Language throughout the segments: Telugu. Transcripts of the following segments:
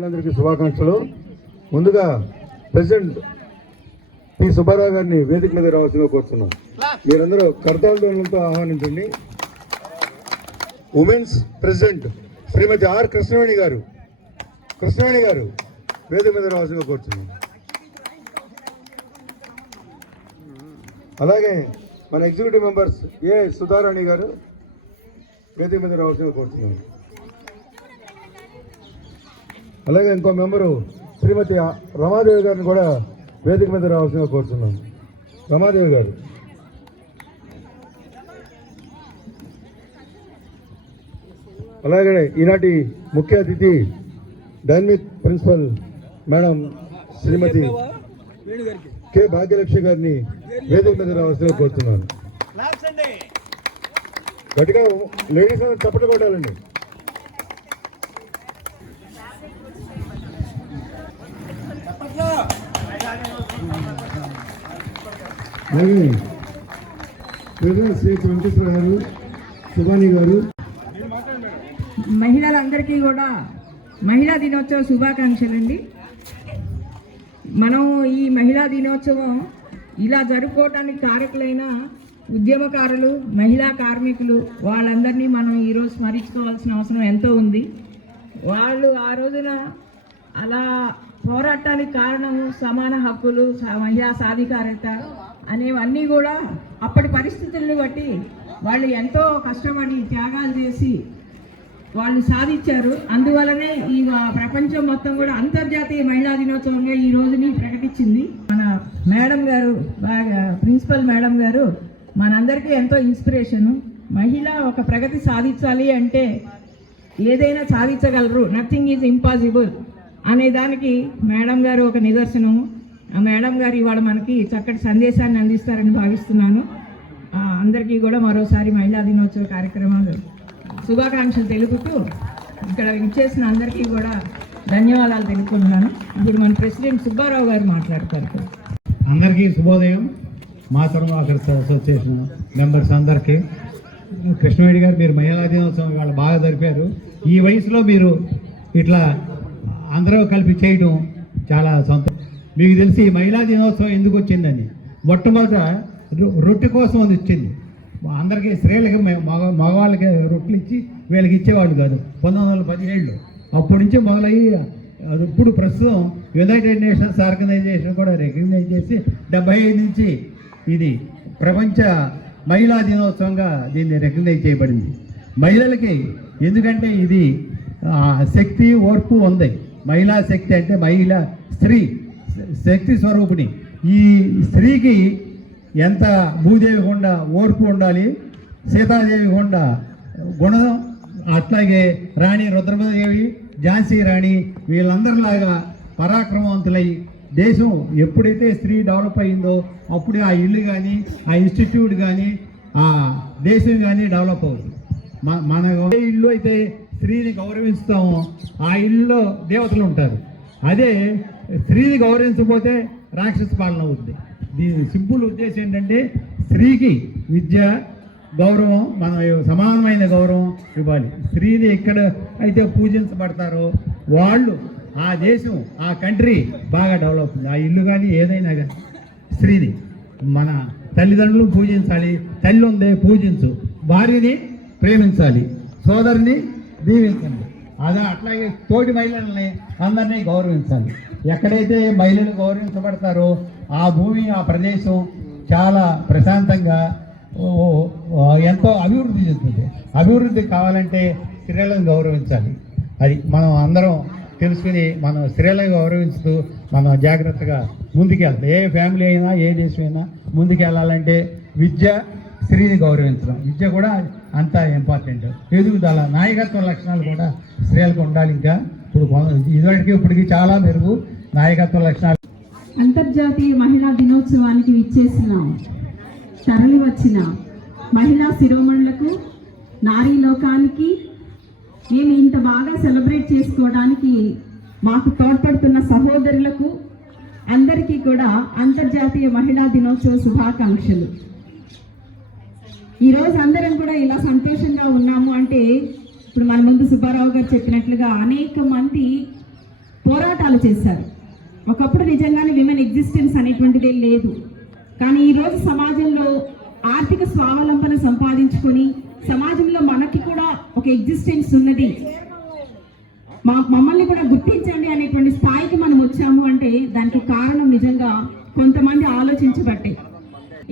మహిళలందరికీ శుభాకాంక్షలు. ముందుగా ప్రెసిడెంట్ పి సుబ్బారావు గారిని వేదిక మీద రావాల్సిందిగా కోరుతున్నాం. మీరందరూ కర్తాలతో ఆహ్వానించండి. Women's president Shrimati R Krishnaveni garu వేదిక మీద రావాల్సిందిగా కోరుతున్నాం. అలాగే మన ఎగ్జిక్యూటివ్ మెంబర్స్ ఏ సుధారాణి గారు వేదిక మీద రావాల్సిందిగా కోరుతున్నాం. అలాగే ఇంకో మెంబరు శ్రీమతి రమాదేవి గారిని కూడా వేదిక మీద రావాల్సిందిగా కోరుతున్నాం. రమాదేవి గారు. అలాగే ఈనాటి ముఖ్య అతిథి డైనమిక్ ప్రిన్సిపల్ మేడం శ్రీమతి కె భాగ్యలక్ష్మి గారిని వేదిక మీద రావాల్సిందిగా కోరుతున్నాను. గట్టిగా లేడీస్ చప్పట్లు కొట్టాలండి. శ్రీ వెంకటేశ్వర గారు, సుభాని గారు. మహిళలందరికీ కూడా మహిళా దినోత్సవ శుభాకాంక్షలండి. మనం ఈ మహిళా దినోత్సవం ఇలా జరుపుకోవడానికి కారకులైన ఉద్యమకారులు, మహిళా కార్మికులు వాళ్ళందరినీ మనం ఈరోజు స్మరించుకోవాల్సిన అవసరం ఎంతో ఉంది. వాళ్ళు ఆ రోజున అలా పోరాటానికి కారణం సమాన హక్కులు, మహిళా సాధికారత అనేవన్నీ కూడా అప్పటి పరిస్థితులను బట్టి వాళ్ళు ఎంతో కష్టపడి త్యాగాలు చేసి వాళ్ళు సాధించారు. అందువలనే ఈ ప్రపంచం మొత్తం కూడా అంతర్జాతీయ మహిళా దినోత్సవంగా ఈ రోజుని ప్రకటించింది. మన మేడం గారు, ప్రిన్సిపల్ మేడం గారు మనందరికీ ఎంతో ఇన్స్పిరేషను. మహిళ ఒక ప్రగతి సాధించాలి అంటే ఏదైనా సాధించగలరు, నథింగ్ ఈజ్ ఇంపాసిబుల్ అనే దానికి మేడం గారు ఒక నిదర్శనము. ఆ మేడం గారు ఇవాళ మనకి చక్కటి సందేశాన్ని అందిస్తారని భావిస్తున్నాను. అందరికీ కూడా మరోసారి మహిళా దినోత్సవ కార్యక్రమాలు శుభాకాంక్షలు తెలుపుతూ ఇక్కడ ఇచ్చేసిన అందరికీ కూడా ధన్యవాదాలు తెలుపుకుంటున్నాను. ఇప్పుడు మన ప్రెసిడెంట్ సుబ్బారావు గారు మాట్లాడతారు. అందరికీ శుభోదయం. మాతరం వాకర్స్ అసోసియేషన్ మెంబర్స్ అందరికీ. కృష్ణవేణి గారు, మీరు మహిళా దినోత్సవం వాళ్ళు బాగా జరిపారు. ఈ వయసులో మీరు ఇట్లా అందరూ కలిపి చేయడం చాలా సంతోషం. మీకు తెలిసి మహిళా దినోత్సవం ఎందుకు వచ్చిందని, మొట్టమొదట రొట్టె కోసం అది వచ్చింది. అందరికీ స్త్రీలకి మగవాళ్ళకి రొట్టెలు ఇచ్చి వీళ్ళకి ఇచ్చేవాళ్ళు కాదు. 1917 అప్పటి నుంచి మొదలయ్యి అది ఇప్పుడు ప్రస్తుతం యునైటెడ్ నేషన్స్ ఆర్గనైజేషన్ కూడా రికగ్నైజ్ చేసి 75 నుంచి ఇది ప్రపంచ మహిళా దినోత్సవంగా దీన్ని రికగ్నైజ్ చేయబడింది. మహిళలకి ఎందుకంటే ఇది శక్తి, ఓర్పు ఉంది. మహిళా శక్తి అంటే మహిళ స్త్రీ శక్తి స్వరూపిణి. ఈ స్త్రీకి ఎంత భూదేవి గుండా ఓర్పు ఉండాలి, సీతాదేవి గుండా గుణం, అట్లాగే రాణి రుద్రమదేవి, ఝాన్సీ రాణి వీళ్ళందరిలాగా పరాక్రమవంతులై దేశం ఎప్పుడైతే స్త్రీ డెవలప్ అయిందో అప్పుడు ఆ ఇల్లు కానీ, ఆ ఇన్స్టిట్యూట్ కానీ, ఆ దేశం కానీ డెవలప్ అవుతుంది. మన ఇల్లు అయితే స్త్రీని గౌరవిస్తామో ఆ ఇల్లులో దేవతలు ఉంటారు. అదే స్త్రీని గౌరవించకపోతే రాక్షస పాలన అవుతుంది. దీని సింపుల్ ఉద్దేశం ఏంటంటే స్త్రీకి విద్య, గౌరవం, మన సమానమైన గౌరవం ఇవ్వాలి. స్త్రీని ఎక్కడ అయితే పూజించబడతారో వాళ్ళు ఆ దేశం, ఆ కంట్రీ బాగా డెవలప్ అవుతుంది. ఆ ఇల్లు కానీ ఏదైనా కానీ స్త్రీని మన తల్లిదండ్రులు పూజించాలి. తల్లి ఉందే పూజించు, భార్యని ప్రేమించాలి, సోదరుని దీవించండి. అట్లాగే తోటి మహిళల్ని అందరినీ గౌరవించాలి. ఎక్కడైతే మహిళలు గౌరవించబడతారో ఆ భూమి, ఆ ప్రదేశం చాలా ప్రశాంతంగా ఎంతో అభివృద్ధి చెందుతుంది. అభివృద్ధి కావాలంటే స్త్రీలను గౌరవించాలి. అది మనం అందరం తెలుసుకుని మనం స్త్రీలను గౌరవించుతూ మనం జాగ్రత్తగా ముందుకెళ్తాం. ఏ ఫ్యామిలీ అయినా, ఏ దేశం అయినా ముందుకెళ్ళాలంటే విద్య, స్త్రీని గౌరవించడం, విద్య కూడా అంత ఇంపార్టెంట్. ఎదుగుదల, నాయకత్వ లక్షణాలు కూడా స్త్రీలకు ఉండాలి. ఇంకా ఇప్పటికి చాలా మెరుగు నాయకత్వ లక్షణాలు. అంతర్జాతీయ మహిళా దినోత్సవానికి విచ్చేసిన, తరలి వచ్చిన మహిళా శిరోమణులకు, నారీ లోకానికి, మేము ఇంత బాగా సెలబ్రేట్ చేసుకోవడానికి మాకు తోడ్పడుతున్న సహోదరులకు అందరికీ కూడా అంతర్జాతీయ మహిళా దినోత్సవ శుభాకాంక్షలు. ఈరోజు అందరం కూడా ఇలా సంతోషంగా ఉన్నాము అంటే ఇప్పుడు మన ముందు సుబ్బారావు గారు చెప్పినట్లుగా అనేక మంది పోరాటాలు చేశారు. ఒకప్పుడు నిజంగానే విమెన్ ఎగ్జిస్టెన్స్ అనేటువంటిదే లేదు. కానీ ఈరోజు సమాజంలో ఆర్థిక స్వావలంబన సంపాదించుకొని సమాజంలో మనకి కూడా ఒక ఎగ్జిస్టెన్స్ ఉన్నది, మమ్మల్ని కూడా గుర్తించండి అనేటువంటి స్థాయికి మనం వచ్చాము అంటే దానికి కారణం నిజంగా కొంతమంది ఆలోచించబట్టే.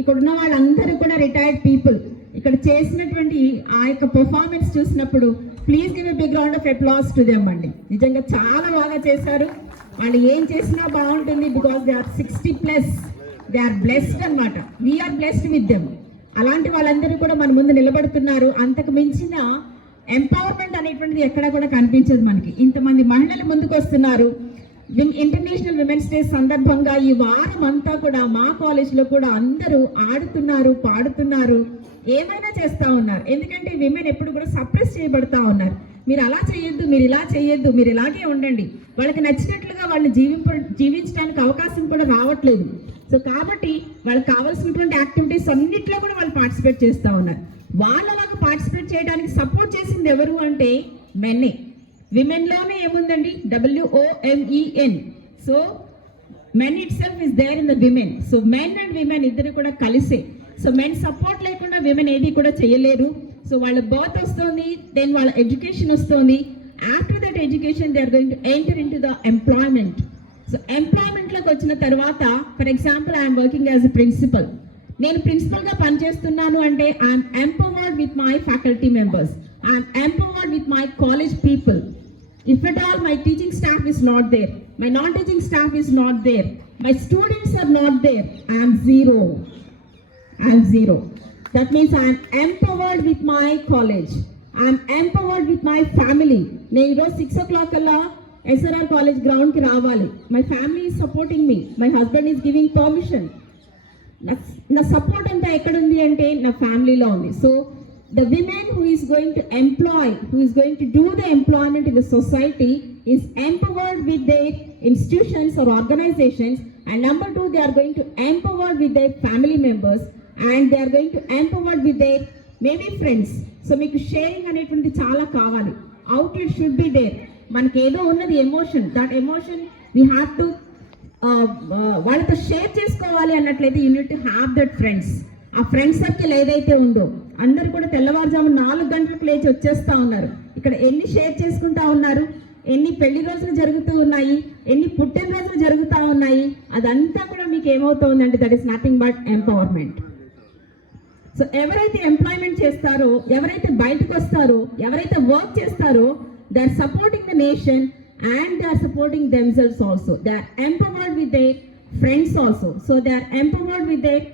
ఇక్కడ ఉన్న వాళ్ళందరూ కూడా రిటైర్డ్ పీపుల్. ఇక్కడ చేసినటువంటి ఆ యొక్క పర్ఫార్మెన్స్ చూసినప్పుడు please give a big round of applause to them అండి. నిజంగా చాలా బాగా చేశారు. వాళ్ళు ఏం చేసినా బాగుంటుంది, because they are 60+. They are blessed అనమాట. We are blessed with them. అలాంటి వాళ్ళందరూ కూడా మన ముందు నిలబడుతున్నారు. అంతకు మించిన ఎంపవర్మెంట్ అనేటువంటిది ఎక్కడ కూడా కనిపించదు మనకి. ఇంతమంది మహిళలు ముందుకు వస్తున్నారు. ఇంటర్నేషనల్ విమెన్స్ డే సందర్భంగా ఈ వారం అంతా కూడా మా కాలేజ్లో కూడా అందరూ ఆడుతున్నారు, పాడుతున్నారు, ఏమైనా చేస్తూ ఉన్నారు. ఎందుకంటే విమెన్ ఎప్పుడు కూడా సప్రెస్ చేయబడతా ఉన్నారు. మీరు అలా చేయొద్దు, మీరు ఇలా చేయొద్దు, మీరు ఇలాగే ఉండండి. వాళ్ళకి నచ్చినట్లుగా వాళ్ళు జీవించడానికి అవకాశం కూడా రావట్లేదు. సో కాబట్టి వాళ్ళకి కావాల్సినటువంటి యాక్టివిటీస్ అన్నిట్లో కూడా వాళ్ళు పార్టిసిపేట్ చేస్తూ ఉన్నారు. వాళ్ళలాగా పార్టిసిపేట్ చేయడానికి సపోర్ట్ చేసింది ఎవరు అంటే మెన్నే. విమెన్లోనే ఏముందండి, WOMEN. So men itself is there in the women. So men and women ఇద్దరు కూడా కలిసే. సో మెన్ సపోర్ట్ లేకుండా విమెన్ ఏది కూడా చేయలేరు. సో వాళ్ళ బర్త్ వస్తుంది, దెన్ వాళ్ళ ఎడ్యుకేషన్ వస్తుంది. After that education they are going to enter in to the employment. So ఎంప్లాయ్మెంట్లోకి వచ్చిన తర్వాత, for example I'm working as a principal. నేను ప్రిన్సిపల్గా పనిచేస్తున్నాను అంటే I'm empowered with my faculty members, I'm empowered with my college people. If at all my teaching staff is not there, my non-teaching staff is not there, my students are not there, I am zero. I am zero. That means I am empowered with my college. I am empowered with my family. నేను ఈరోజు 6 o'clock కల్లా SRR కాలేజ్ గ్రౌండ్కి రావాలి. My family is supporting me. My husband is giving permission. నా సపోర్ట్ అంతా ఎక్కడుంది అంటే నా ఫ్యామిలీలో ఉంది. So the women who is going to employ, who is going to do the employment in the society is empowered with their institutions or organizations, and number 2, they are going to empower with their family members, and they are going to empower with their maybe friends. So meeku sharing అనేటువంటి చాలా కావాలి. Outlet should be there. మనకి ఏదో ఉన్నది emotion, that emotion we have to వాళ్ళతో షేర్ చేసుకోవాలి అన్నట్లయితే you need to have that friends. ఆ ఫ్రెండ్స్ సర్కిల్ ఏదైతే ఉందో అందరు కూడా తెల్లవారుజాము 4 గంటలకు లేచి వచ్చేస్తూ ఉన్నారు. ఇక్కడ ఎన్ని షేర్ చేసుకుంటా ఉన్నారు, ఎన్ని పెళ్లి రోజులు జరుగుతూ ఉన్నాయి, ఎన్ని పుట్టినరోజులు జరుగుతూ ఉన్నాయి, అదంతా కూడా మీకు ఏమవుతుందంటే that is nothing but empowerment. So ఎవరైతే ఎంప్లాయ్మెంట్ చేస్తారో, ఎవరైతే బయటకు వస్తారో, ఎవరైతే వర్క్ చేస్తారో, they are supporting the nation and they are supporting themselves also. They are empowered with their friends also. So they are empowered with their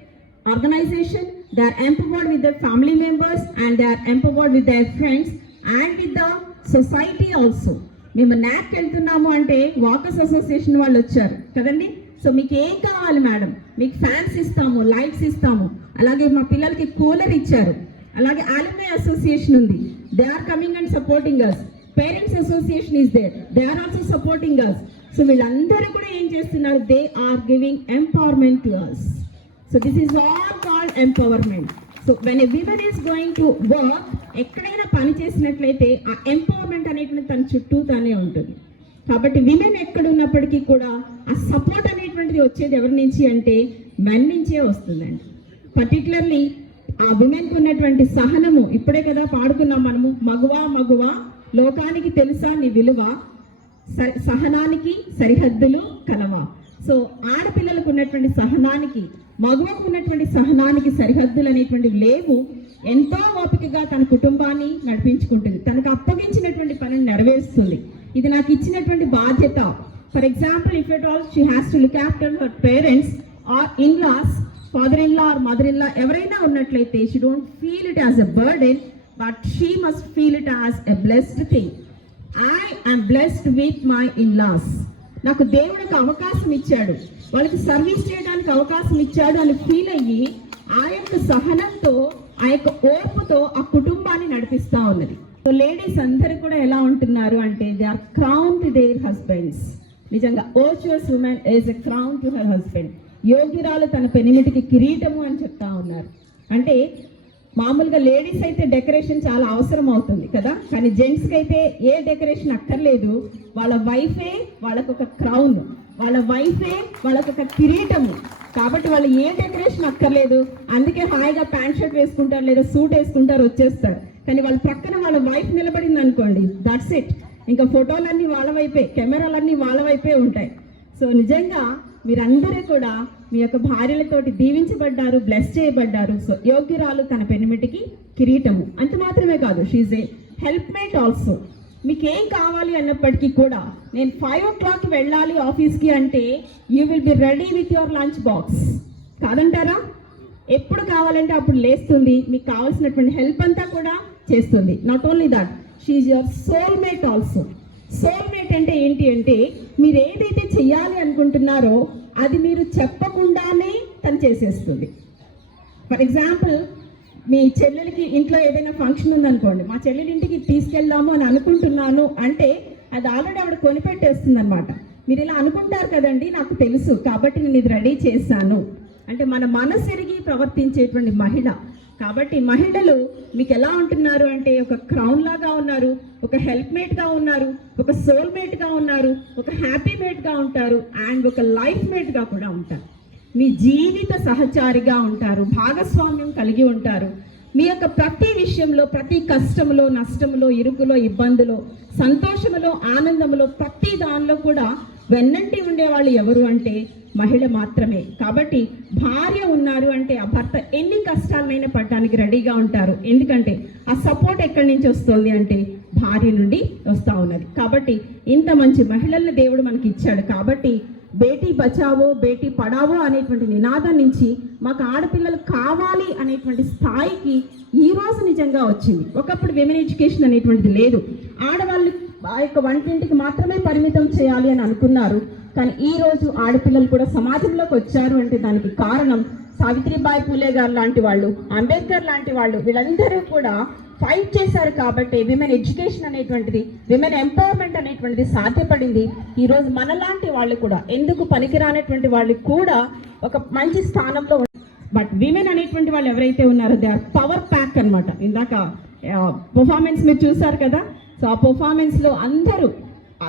organization, they are empowered with their family members, and they are empowered with their friends and with the society also. మేము NAC వెళ్తున్నాము అంటే వాకర్స్ అసోసియేషన్ వాళ్ళు వచ్చారు కదండి. సో మీకు ఏం కావాలి మేడం, మీకు ఫ్యాన్స్ ఇస్తాము, లైట్స్ ఇస్తాము, అలాగే మా పిల్లలకి కూలర్ ఇచ్చారు, అలాగే అలుమ్నై అసోసియేషన్ ఉంది, they are coming and supporting us. Parents association is there, they are also supporting us. So వీళ్ళందరూ కూడా ఏం చేస్తున్నారు, they are giving empowerment to us. So this is all called empowerment. So when a woman is going to work, ఎక్కడైనా పని చేసినట్లయితే ఆ ఎంపవర్మెంట్ అనేటువంటి తన చుట్టూ తానే ఉంటుంది. కాబట్టి విమెన్ ఎక్కడ ఉన్నప్పటికీ కూడా ఆ సపోర్ట్ అనేటువంటిది వచ్చేది ఎవరి నుంచి అంటే మెన్ నుంచే వస్తుందండి. పర్టికులర్లీ ఆ విమెన్కి ఉన్నటువంటి సహనము, ఇప్పుడే కదా పాడుకున్నాం మనము, మగువా మగువా లోకానికి తెలుసా నీ విలువ, సహనానికి సరిహద్దులు కలవా. సో ఆడపిల్లలకు ఉన్నటువంటి సహనానికి, మగవకు ఉన్నటువంటి సహనానికి సరిహద్దులు అనేటువంటివి లేవు. ఎంతో ఓపికగా తన కుటుంబాన్ని నడిపించుకుంటుంది, తనకు అప్పగించినటువంటి పనిని నెరవేరుస్తుంది. ఇది నాకు ఇచ్చినటువంటి బాధ్యత. For example, if at all she has to look after her parents or in-laws, father in-law or mother in-law ఎవరైనా ఉన్నట్లయితే she don't feel it as a burden, but she must feel it as a blessed thing. I am blessed with my in-laws. నాకు దేవుడు ఒక అవకాశం ఇచ్చాడు, వాళ్ళకి సర్వీస్ చేయడానికి అవకాశం ఇచ్చాడు అని ఫీల్ అయ్యి ఆ యొక్క సహనంతో, ఆ యొక్క ఓర్పుతో ఆ కుటుంబాన్ని నడిపిస్తూ ఉన్నది. సో లేడీస్ అందరూ కూడా ఎలా ఉంటున్నారు అంటే they are crown to their husbands. నిజంగా virtuous woman is a crown to her husband. యోగ్యురాలు తన పెనిమిటికి కిరీటము అని చెప్తా ఉన్నారు. అంటే మామూలుగా లేడీస్ అయితే డెకరేషన్ చాలా అవసరం అవుతుంది కదా, కానీ జెంట్స్కి అయితే ఏ డెకరేషన్ అక్కర్లేదు. వాళ్ళ వైఫే వాళ్ళకొక క్రౌన్, వాళ్ళ వైఫే వాళ్ళకొక కిరీటము. కాబట్టి వాళ్ళు ఏ డెకరేషన్ అక్కర్లేదు, అందుకే హాయిగా ప్యాంట్ షర్ట్ వేసుకుంటారు లేదా సూట్ వేసుకుంటారు వచ్చేస్తారు. కానీ వాళ్ళ ప్రక్కన వాళ్ళ వైఫ్ నిలబడింది అనుకోండి, దట్స్ ఇట్. ఇంకా ఫోటోలన్నీ వాళ్ళ వైపే, కెమెరాలన్నీ వాళ్ళ వైపే ఉంటాయి. సో నిజంగా మీరందరూ కూడా మీ యొక్క భార్యలతోటి దీవించబడ్డారు, బ్లెస్ చేయబడ్డారు. సో యోగ్యురాలు తన పెనిమిటికి కిరీటము. అంత మాత్రమే కాదు, she's a helpmate also. మీకు ఏం కావాలి అన్నప్పటికీ కూడా, నేను 5 o'clock వెళ్ళాలి ఆఫీస్కి అంటే you will be ready with your lunch box, కాదంటారా? ఎప్పుడు కావాలంటే అప్పుడు లేస్తుంది, మీకు కావాల్సినటువంటి హెల్ప్ అంతా కూడా చేస్తుంది. Not only that, she's your soulmate also. Soulmate అంటే ఏంటి అంటే, మీరు ఏదైతే చెయ్యాలి అనుకుంటున్నారో అది మీరు చెప్పకుండానే తను చేసేస్తుంది. ఫర్ ఎగ్జాంపుల్, మీ చెల్లెలకి ఇంట్లో ఏదైనా ఫంక్షన్ ఉందనుకోండి, మా చెల్లెలి ఇంటికి తీసుకెళ్దాము అని అనుకుంటున్నాను అంటే అది ఆల్రెడీ ఆవిడ కొనిపెట్టేస్తుంది అనమాట. మీరు ఇలా అనుకుంటారు కదండి, నాకు తెలుసు కాబట్టి నేను ఇది రెడీ చేశాను అంటే మన మనసెరిగి ప్రవర్తించేటువంటి మహిళ. కాబట్టి మహిళలు మీకు ఎలా ఉంటున్నారు అంటే, ఒక క్రౌన్ లాగా ఉన్నారు, ఒక హెల్ప్ మేట్గా ఉన్నారు, ఒక సోల్ మేట్గా ఉన్నారు, ఒక హ్యాపీ మేట్గా ఉంటారు, అండ్ ఒక లైఫ్ మేట్గా కూడా ఉంటారు. మీ జీవిత సహచారిగా ఉంటారు, భాగస్వామ్యం కలిగి ఉంటారు. మీ యొక్క ప్రతి విషయంలో, ప్రతి కష్టములో, నష్టములో, ఇరుకులో, ఇబ్బందులో, సంతోషములో, ఆనందములో, ప్రతి దానిలో కూడా వెన్నంటి ఉండేవాళ్ళు ఎవరు అంటే మహిళ మాత్రమే. కాబట్టి భార్య ఉన్నారు అంటే ఆ భర్త ఎన్ని కష్టాలైనా పడడానికి రెడీగా ఉంటారు. ఎందుకంటే ఆ సపోర్ట్ ఎక్కడి నుంచి వస్తుంది అంటే భార్య నుండి వస్తూ ఉన్నది. కాబట్టి ఇంత మంచి మహిళల్ని దేవుడు మనకి ఇచ్చాడు. కాబట్టి బేటీ బచావో బేటీ పడావో అనేటువంటి నినాదం నుంచి మాకు ఆడపిల్లలు కావాలి అనేటువంటి స్థాయికి ఈ రోజు నిజంగా వచ్చింది. ఒకప్పుడు విమెన్ ఎడ్యుకేషన్ అనేటువంటిది లేదు, ఆడవాళ్ళు ఆ యొక్క వంటింటికి మాత్రమే పరిమితం చేయాలి అని అనుకున్నారు. కానీ ఈ రోజు ఆడపిల్లలు కూడా సమాజంలోకి వచ్చారు అంటే దానికి కారణం సావిత్రిబాయి పూలే గారు లాంటి వాళ్ళు, అంబేద్కర్ లాంటి వాళ్ళు, వీళ్ళందరూ కూడా ఫైట్ చేశారు. కాబట్టి విమెన్ ఎడ్యుకేషన్ అనేటువంటిది, విమెన్ ఎంపవర్మెంట్ అనేటువంటిది సాధ్యపడింది. ఈరోజు మనలాంటి వాళ్ళు కూడా, ఎందుకు పనికిరానటువంటి వాళ్ళు కూడా ఒక మంచి స్థానంలో. బట్ విమెన్ అనేటువంటి వాళ్ళు ఎవరైతే ఉన్నారో దే ఆర్ పవర్ ప్యాక్ అనమాట. ఇందాక పర్ఫార్మెన్స్ మీరు చూసారు కదా, సో ఆ పర్ఫార్మెన్స్లో అందరూ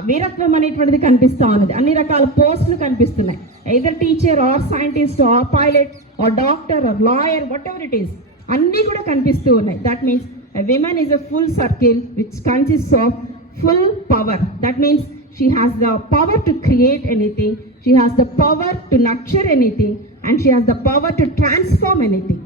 వీరత్వం అనేటువంటిది కనిపిస్తూ ఉన్నది. అన్ని రకాల పోస్టులు కనిపిస్తున్నాయి, either teacher or scientist or pilot or doctor or lawyer, whatever it is, అన్నీ కూడా కనిపిస్తూ ఉన్నాయి. That means a woman is a full circle which consists of full power. That means she has the power to create anything, she has the power to nurture anything, and she has the power to transform anything.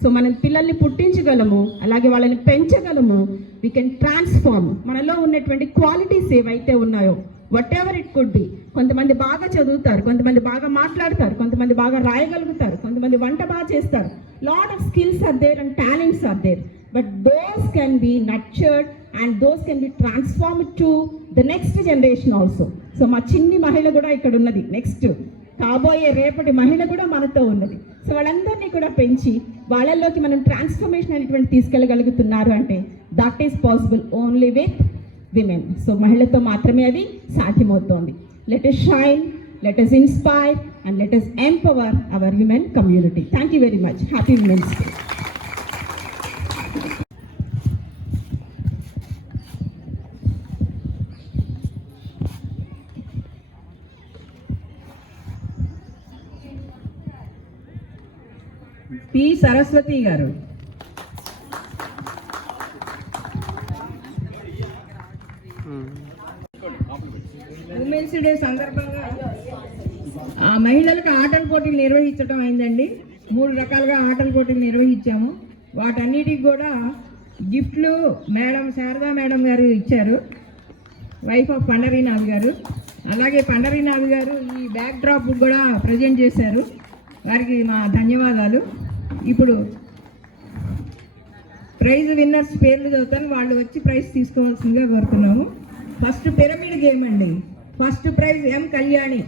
So మనం పిల్లల్ని పుట్టించగలము, అలాగే వాళ్ళని పెంచగలము. We can transform. మనలో ఉన్నటువంటి క్వాలిటీస్ ఏవైతే ఉన్నాయో, what ever it could be. కొంతమంది బాగా చదువుతారు, కొంతమంది బాగా మాట్లాడతారు, కొంతమంది బాగా రాయగలుగుతారు, కొంతమంది వంట బాగా చేస్తారు. Lot of skills are there and talents are there, but those can be nurtured and those can be transformed to the next generation also. So మా చిన్ని మహిళ కూడా ఇక్కడ ఉన్నది, నెక్స్ట్ కాబోయే రేపటి మహిళ కూడా మనతో ఉన్నది. సో వాళ్ళందరినీ కూడా పెంచి వాళ్ళల్లోకి మనం ట్రాన్స్ఫర్మేషన్ అనేటువంటి తీసుకెళ్ళగలుగుతున్నారు అంటే that is possible only with women. So మహిళతో మాత్రమే అది సాధ్యమవుతోంది. Let us shine, let us inspire and let us empower our women community. Thank you very much. Happy Women's Day. P Saraswati garu. Women's day సందర్భంగా మహిళలకు ఆటల పోటీలు నిర్వహించడం అయిందండి. 3 రకాలుగా ఆటల పోటీలు నిర్వహించాము. వాటన్నిటికి కూడా గిఫ్ట్లు మేడం శారదా మేడం గారు ఇచ్చారు, వైఫ్ ఆఫ్ పండరీనాథ్ గారు. అలాగే పండరీనాథ్ గారు ఈ బ్యాక్ డ్రాప్ కూడా ప్రజెంట్ చేశారు, వారికి మా ధన్యవాదాలు. ఇప్పుడు ప్రైజ్ విన్నర్స్ పేర్లు చదువుతాను, వాళ్ళు వచ్చి ప్రైజ్ తీసుకోవాల్సిందిగా కోరుతున్నాము. ఫస్ట్ పిరమిడ్ గేమ్ అండి. First prize M Kalyani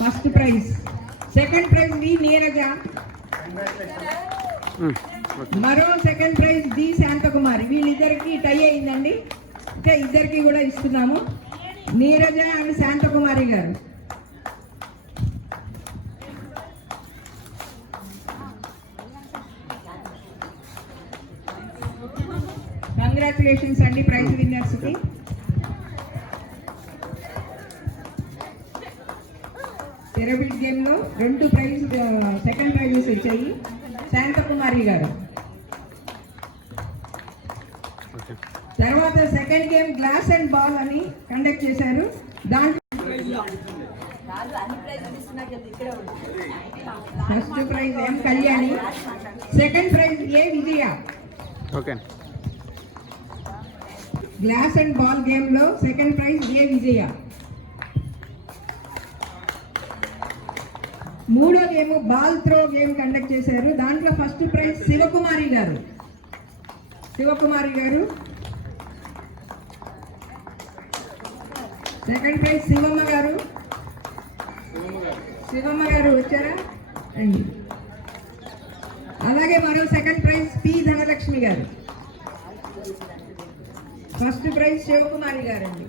first prize. Second prize V Neeraja. మరో సెకండ్ ప్రైజ్ డి శాంతకుమారి. వీళ్ళిద్దరికి టై అయిందండి, ఇంకా ఇద్దరికి కూడా ఇస్తున్నాము, నీరజ అండ్ శాంతకుమారి గారు. కంగ్రాచులేషన్. కంగ్రాచులేషన్స్ అండి ప్రైజ్ విన్నర్స్కి. పిరమిడ్ గేమ్లో 2 సెకండ్ ప్రైజెస్ వచ్చాయి. శాంతకుమారి గారు. తర్వాత second game glass and ball అని కండక్ట్ చేశారు. దాంట్లో first prize M Kalyani, second prize A Vijaya. Glass and ball game లో సెకండ్ ప్రైజ్ ఏ విజయ. మూడో game ball throw game conduct చేశారు. దాంట్లో ఫస్ట్ ప్రైజ్ శివకుమారి గారు. సెకండ్ ప్రైజ్ శివమ్మ గారు వచ్చారా అండి. అలాగే మరో సెకండ్ ప్రైజ్ పి ధనలక్ష్మి గారు. ఫస్ట్ ప్రైజ్ శివకుమారి గారండి.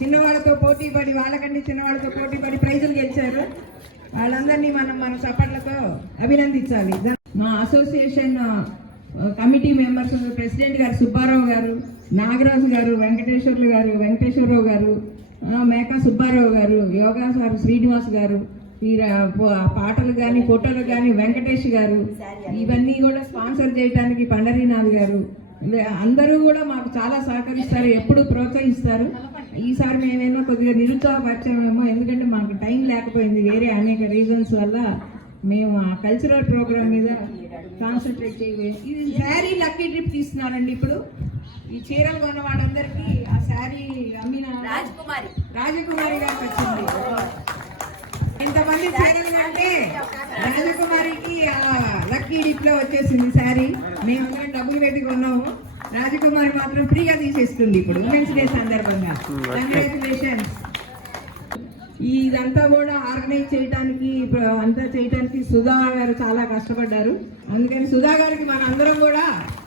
చిన్నవాళ్ళతో పోటీ పడి వాళ్ళకంటే చిన్నవాళ్ళతో పోటీ పడి ప్రైజులు గెలిచారు. వాళ్ళందరినీ మన సపోర్ట్లతో అభినందించాలి. మా అసోసియేషన్ కమిటీ మెంబర్స్ ప్రెసిడెంట్ గారు సుబ్బారావు గారు, నాగరాజు గారు, వెంకటేశ్వరరావు గారు, మేకా సుబ్బారావు గారు, యోగా సార్ శ్రీనివాస్ గారు, ఈ పాటలు కానీ ఫోటోలు కానీ వెంకటేష్ గారు, ఇవన్నీ కూడా స్పాన్సర్ చేయడానికి పండరీనాథ్ గారు, అందరూ కూడా మాకు చాలా సహకరిస్తారు, ఎప్పుడు ప్రోత్సహిస్తారు. ఈసారి మేమేమో కొద్దిగా నిరుత్సాహపరిచామేమో, ఎందుకంటే మాకు టైం లేకపోయింది. వేరే అనేక రీజన్స్ వల్ల మేము ఆ కల్చరల్ ప్రోగ్రామ్ మీద కాన్సన్ట్రేట్ చేయలేదు. ఇది శారీ లక్కీ ట్రిప్ తీస్తున్నారండి. ఇప్పుడు ఈ చీరలు కొన్న వాళ్ళందరికీ ఆ శారీ అమ్మిన రాజకుమారి గారికి వచ్చింది. ఇంతమంది చీరలు అంటే రాజకుమారికి లక్కీ డిప్ లో వచ్చేసింది శారీ. మేమందరం డబ్బులు పెట్టి కొన్నాము. రాజకుమారి మాత్రం ఫ్రీగా తీసేస్తుంది ఇప్పుడు ఉమెన్స్ డే సందర్భంగా. కంగ్రాచులేషన్స్. ఇదంతా కూడా ఆర్గనైజ్ చేయడానికి సుధా గారు చాలా కష్టపడ్డారు. అందుకని సుధా గారికి మన అందరం కూడా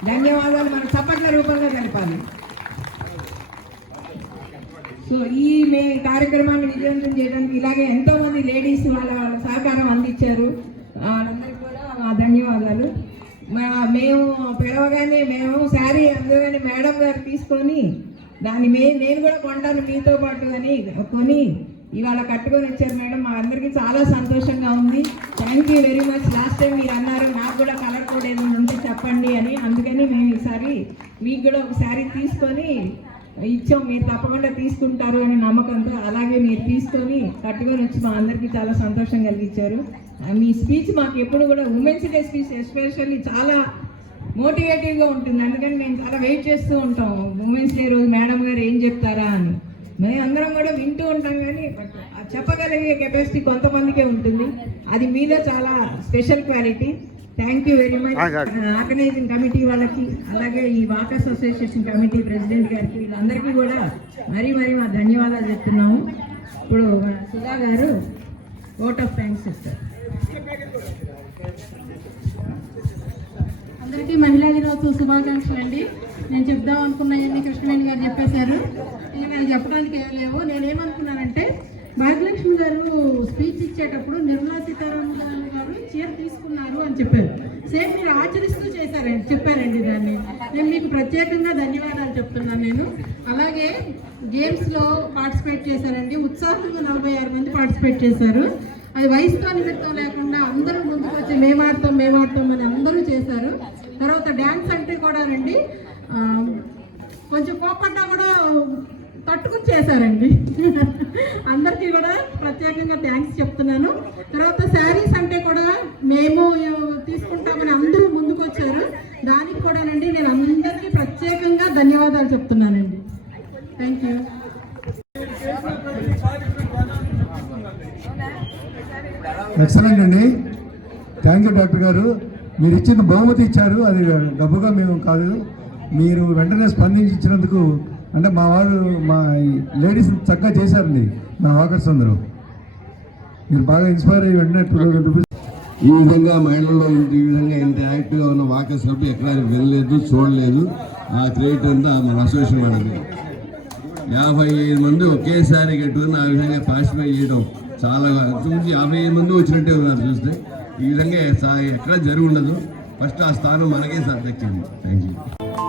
ధన్యవాదాలు మన చప్పట్ల రూపంలో తెలపాలి. సో ఈ కార్యక్రమాన్ని విజయవంతం చేయడానికి ఇలాగే ఎంతో మంది లేడీస్ వాళ్ళ సహకారం అందించారు. వాళ్ళందరికీ కూడా మా ధన్యవాదాలు. మేము పిలవగానే మేము శారీ అందుకని మేడం గారు తీసుకొని దాన్ని నేను కూడా కొంటాను మీతో పాటు అని కొని ఇవాళ కట్టుకొని వచ్చారు మేడం. మా అందరికీ చాలా సంతోషంగా ఉంది. Thank you very much. Last time మీరు అన్నారు నాకు కూడా కలర్ కోడ్ ఏదైనా ఉంటే చెప్పండి అని, అందుకని మేము ఈసారి మీకు కూడా ఒక శారీ తీసుకొని ఇచ్చాం. మీరు తప్పకుండా తీసుకుంటారు అనే నమ్మకంతో అలాగే మీరు తీసుకొని కట్టుకొని వచ్చి మా అందరికీ చాలా సంతోషం కలిగించారు. మీ స్పీచ్ మాకు ఎప్పుడు కూడా ఉమెన్స్ డే స్పీచ్ ఎస్పెషల్లీ చాలా మోటివేటివ్గా ఉంటుంది. అందుకని మేము చాలా వెయిట్ చేస్తూ ఉంటాం ఉమెన్స్ డే రోజు మేడం గారు ఏం చెప్తారా అని. మేము అందరం కూడా వింటూ ఉంటాం, కానీ చెప్పగలిగే కెపాసిటీ కొంతమందికే ఉంటుంది. అది మీలో చాలా special quality. Thank you very much organising committee వాళ్ళకి, అలాగే ఈ వాకర్స్ అసోసియేషన్ కమిటీ ప్రెసిడెంట్ గారికి, వీళ్ళందరికీ కూడా మరీ మా ధన్యవాదాలు చెప్తున్నాము. ఇప్పుడు సుధా గారు ఓట్ ఆఫ్ థ్యాంక్స్ ఇస్తారు. అందరికీ మహిళా దినోత్సవ శుభాకాంక్షలు అండి. నేను చెప్దాం అనుకున్నాయన్నీ కృష్ణవేణి గారు చెప్పేశారు. ఇంకా నేను చెప్పడానికి ఏం లేవు. నేనేమనుకున్నానంటే భాగ్యలక్ష్మి గారు స్పీచ్ ఇచ్చేటప్పుడు నిర్మలా సీతారామన్ గారు చీర తీసుకున్నారు అని చెప్పారు. సేమ్ మీరు ఆచరిస్తూ చెప్పారండి దాన్ని. నేను మీకు ప్రత్యేకంగా ధన్యవాదాలు చెప్తున్నాను. నేను అలాగే గేమ్స్లో పార్టిసిపేట్ చేశారండి. ఉత్సాహంగా 46 మంది పార్టిసిపేట్ చేశారు. అది వయసుతో నిమిత్తం లేకుండా అందరూ ముందుకు వచ్చి మేమాడతాం అని అందరూ చేశారు. తర్వాత డ్యాన్స్ అంటే కూడా రండి కొంచెం కోపడ్డా కూడా తట్టుకుని చేశారండి. అందరికీ కూడా ప్రత్యేకంగా థ్యాంక్స్ చెప్తున్నాను. తర్వాత శారీస్ అంటే కూడా మేము తీసుకుంటామని అందరూ ముందుకు వచ్చారు. దానికి కూడానండి నేను అందరికీ ప్రత్యేకంగా ధన్యవాదాలు చెప్తున్నానండి. Thank you. ఎక్సలెంట్ అండి. థ్యాంక్ యూ డాక్టర్ గారు. మీరు ఇచ్చిన బహుమతి ఇచ్చారు, అది డబ్బుగా మేము కాదు. మీరు వెంటనే స్పందించి ఇచ్చినందుకు, అంటే మా వాళ్ళు మా లేడీస్ చక్కగా చేశారండి. మా వాకర్స్ అందరూ మీరు బాగా ఇన్స్పైర్ అయ్యి వెంటనే 2000 రూపీస్. ఈ విధంగా మహిళల్లో ఈ విధంగా ఇంత యాక్టివ్గా ఉన్న వాకర్స్ క్లబ్ ఎక్కడ వెళ్ళలేదు, చూడలేదు. ఆ క్రెడిట్ అంతా మన అసోసియేషన్ వాళ్ళది. 55 మంది ఒకేసారి కట్టుకుని ఆ విధంగా పార్టిసిపేట్ చేయడం చాలా చూసి 55 మంది వచ్చినట్టే ఉన్నారు చూస్తే. ఈ విధంగా ఎక్కడ జరిగి ఉండదు. ఫస్ట్ ఆ స్థానం మనకే దక్కింది. Thank you.